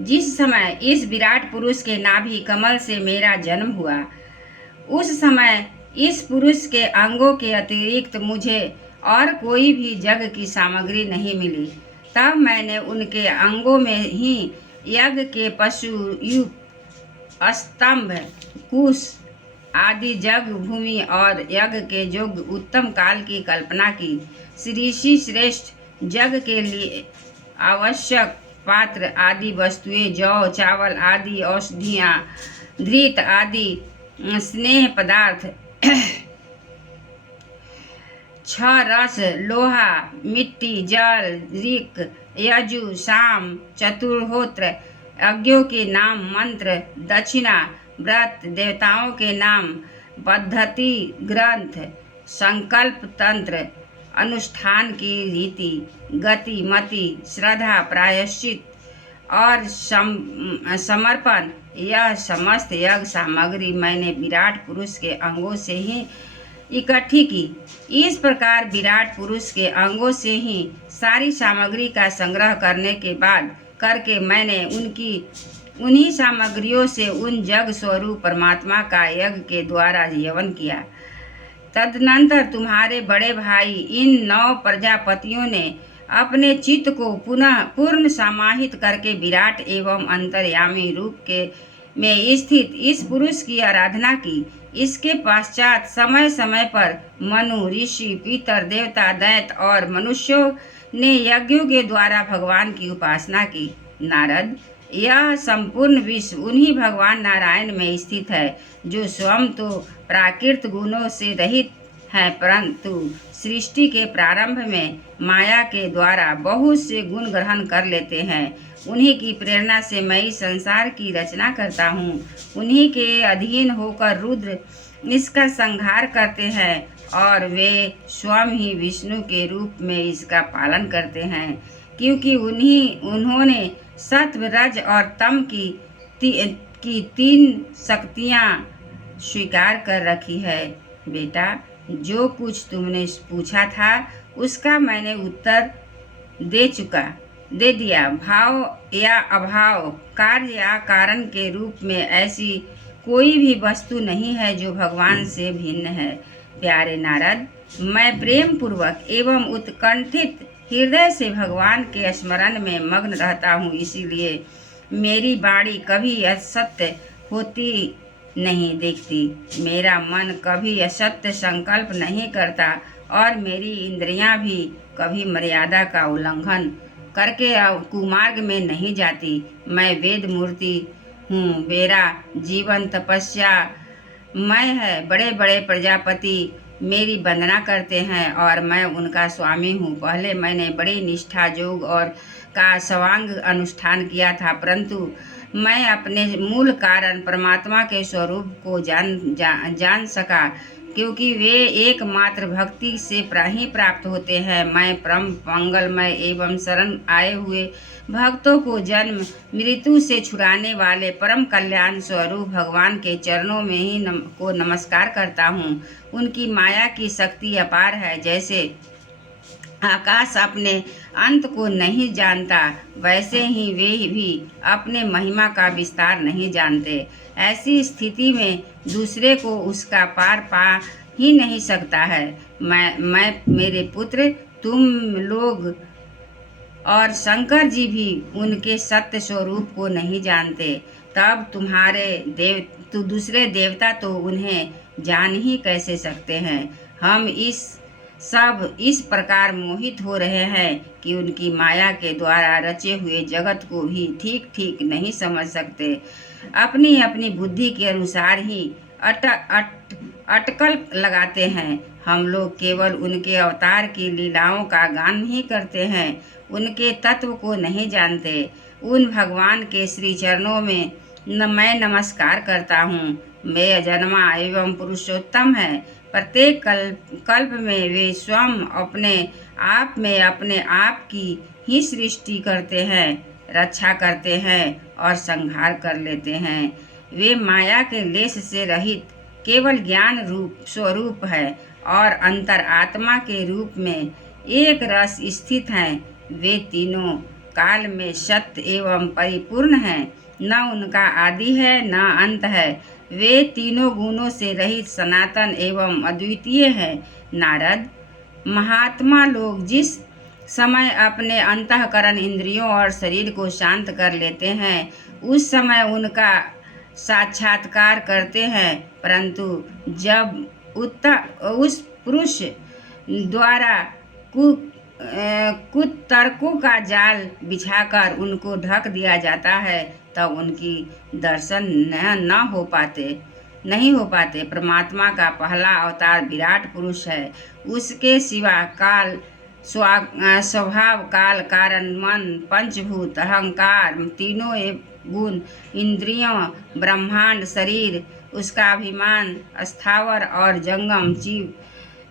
जिस समय इस विराट पुरुष के नाभि कमल से मेरा जन्म हुआ, उस समय इस पुरुष के अंगों के अतिरिक्त मुझे और कोई भी जग की सामग्री नहीं मिली। तब मैंने उनके अंगों में ही यज्ञ के पशु युग, स्तंभ, कुश आदि जग भूमि और यज्ञ के जोग उत्तम काल की कल्पना की। ऋषि श्रेष्ठ जग के लिए आवश्यक पात्र आदि वस्तुएं, जौ चावल आदि औषधियाँ, घृत आदि स्नेह पदार्थ, छह रस, लोहा, मिट्टी, जल, ऋक, यजु, साम, चतुर्होत्र, यज्ञों के नाम, मंत्र, दक्षिणा, व्रत, देवताओं के नाम, पद्धति, ग्रंथ, संकल्प तंत्र, अनुष्ठान की रीति, गति, मति, श्रद्धा, प्रायश्चित और समर्पण, यह समस्त यज्ञ सामग्री मैंने विराट पुरुष के अंगों से ही इकट्ठी की। इस प्रकार विराट पुरुष के अंगों से ही सारी सामग्री का संग्रह करके मैंने उन्हीं सामग्रियों से उन जग स्वरूप परमात्मा का यज्ञ के द्वारा यवन किया। तदनंतर तुम्हारे बड़े भाई इन 9 प्रजापतियों ने अपने चित्त को पुनः पूर्ण समाहित करके विराट एवं अंतर्यामी रूप में स्थित इस पुरुष की आराधना की। इसके पश्चात समय समय पर मनु, ऋषि, पितर, देवता, दैत्य और मनुष्यों ने यज्ञों के द्वारा भगवान की उपासना की। नारद, यह संपूर्ण विश्व उन्हीं भगवान नारायण में स्थित है, जो स्वयं तो प्राकृत गुणों से रहित है, परंतु सृष्टि के प्रारंभ में माया के द्वारा बहुत से गुण ग्रहण कर लेते हैं। उन्हीं की प्रेरणा से मैं इस संसार की रचना करता हूँ। उन्हीं के अधीन होकर रुद्र इसका संहार करते हैं और वे स्वयं ही विष्णु के रूप में इसका पालन करते हैं, क्योंकि उन्होंने सत्व, रज और तम की 3 शक्तियाँ स्वीकार कर रखी है। बेटा, जो कुछ तुमने पूछा था उसका मैंने उत्तर दे दिया। भाव या अभाव, कार्य या कारण के रूप में ऐसी कोई भी वस्तु नहीं है जो भगवान से भिन्न है। प्यारे नारद, मैं प्रेम पूर्वक एवं उत्कंठित हृदय से भगवान के स्मरण में मग्न रहता हूँ, इसीलिए मेरी वाणी कभी असत्य होती नहीं देखती। मेरा मन कभी असत्य संकल्प नहीं करता और मेरी इंद्रियां भी कभी मर्यादा का उल्लंघन करके कुमार्ग में नहीं जाती। मैं वेद मूर्ति हूँ। मेरा जीवन तपस्या मैं है। बड़े बड़े प्रजापति मेरी वंदना करते हैं और मैं उनका स्वामी हूँ। पहले मैंने बड़ी निष्ठा, योग और का स्वांग अनुष्ठान किया था, परंतु मैं अपने मूल कारण परमात्मा के स्वरूप को जान सका, क्योंकि वे एकमात्र भक्ति से ही प्राप्त होते हैं। मैं परम मंगलमय एवं शरण आए हुए भक्तों को जन्म मृत्यु से छुड़ाने वाले परम कल्याण स्वरूप भगवान के चरणों में ही को नमस्कार करता हूँ। उनकी माया की शक्ति अपार है। जैसे आकाश अपने अंत को नहीं जानता, वैसे ही वे भी अपने महिमा का विस्तार नहीं जानते। ऐसी स्थिति में दूसरे को उसका पार पा ही नहीं सकता है। मैं मेरे पुत्र, तुम लोग और शंकर जी भी उनके सत्य स्वरूप को नहीं जानते, तब दूसरे देवता तो उन्हें जान ही कैसे सकते हैं। हम इस प्रकार मोहित हो रहे हैं कि उनकी माया के द्वारा रचे हुए जगत को भी ठीक ठीक नहीं समझ सकते। अपनी अपनी बुद्धि के अनुसार ही अटकल लगाते हैं। हम लोग केवल उनके अवतार की लीलाओं का गान ही करते हैं, उनके तत्व को नहीं जानते। उन भगवान के श्री चरणों में मैं नमस्कार करता हूँ। वे अजन्मा एवं पुरुषोत्तम है। प्रत्येक कल्प में वे स्वयं अपने आप की ही सृष्टि करते हैं, रक्षा करते हैं और संहार कर लेते हैं। वे माया के लेश से रहित केवल ज्ञान रूप स्वरूप है और अंतर आत्मा के रूप में एक रस स्थित हैं। वे तीनों काल में सत्य एवं परिपूर्ण हैं, न उनका आदि है न अंत है। वे तीनों गुणों से रहित सनातन एवं अद्वितीय हैं। नारद, महात्मा लोग जिस समय अपने अंतःकरण, इंद्रियों और शरीर को शांत कर लेते हैं, उस समय उनका साक्षात्कार करते हैं, परंतु जब उस पुरुष द्वारा कुतर्कों का जाल बिछाकर उनको ढक दिया जाता है, तब उनकी दर्शन नहीं हो पाते। परमात्मा का पहला अवतार विराट पुरुष है। उसके सिवा काल, स्वभाव, काल, कारण, मन, पंचभूत, अहंकार, तीनों गुण, इंद्रियों, ब्रह्मांड, शरीर, उसका अभिमान, स्थावर और जंगम जीव,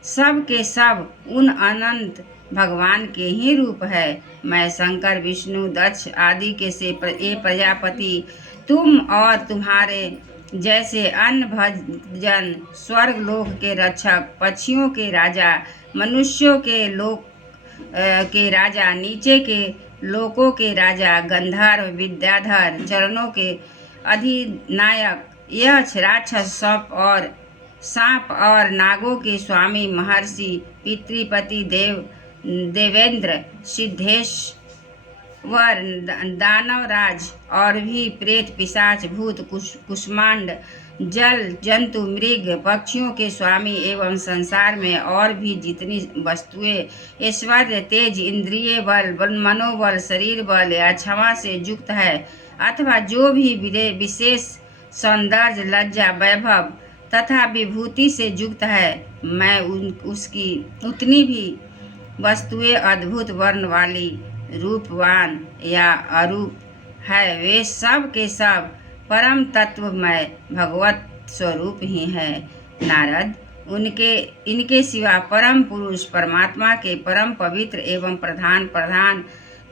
सब के सब उन अनंत भगवान के ही रूप है। मैं शंकर, विष्णु, दक्ष आदि के से प्रजापति, तुम और तुम्हारे जैसे अन्य भजन, स्वर्ग लोक के रक्षक, पक्षियों के राजा, मनुष्यों के लोक के राजा, नीचे के लोकों के राजा, गंधर्व, विद्याधर, चरणों के अधिनायक, यक्ष, राक्षस, सांप और नागों के स्वामी, महर्षि, पितृपति, देवेंद्र, सिद्धेश्वर, दानवराज और भी प्रेत, पिशाच, भूत, कुष्मांड, जल जंतु, मृग, पक्षियों के स्वामी एवं संसार में और भी जितनी वस्तुएं ऐश्वर्य, तेज, इंद्रिय बल, मनोबल, शरीर बल या क्षमा से युक्त है, अथवा जो भी विशेष सौंदर्य, लज्जा, वैभव तथा विभूति से युक्त है, मैं उसकी उतनी भी वस्तुएं अद्भुत वर्ण वाली, रूपवान या अरूप है, वे सब के सब परम तत्वमय भगवत स्वरूप ही है। नारद, इनके सिवा परम पुरुष परमात्मा के परम पवित्र एवं प्रधान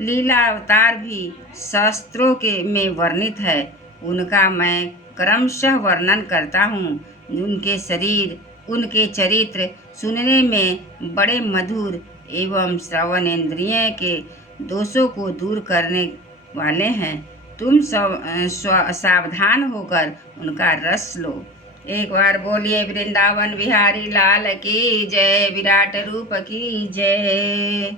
लीला अवतार भी शास्त्रों में वर्णित है। उनका मैं क्रमशः वर्णन करता हूँ। उनके शरीर, उनके चरित्र सुनने में बड़े मधुर एवं श्रवणेन्द्रिय के दोषों को दूर करने वाले हैं। तुम सब सावधान होकर उनका रस लो। एक बार बोलिए वृंदावन बिहारी लाल की जय, विराट रूप की जय।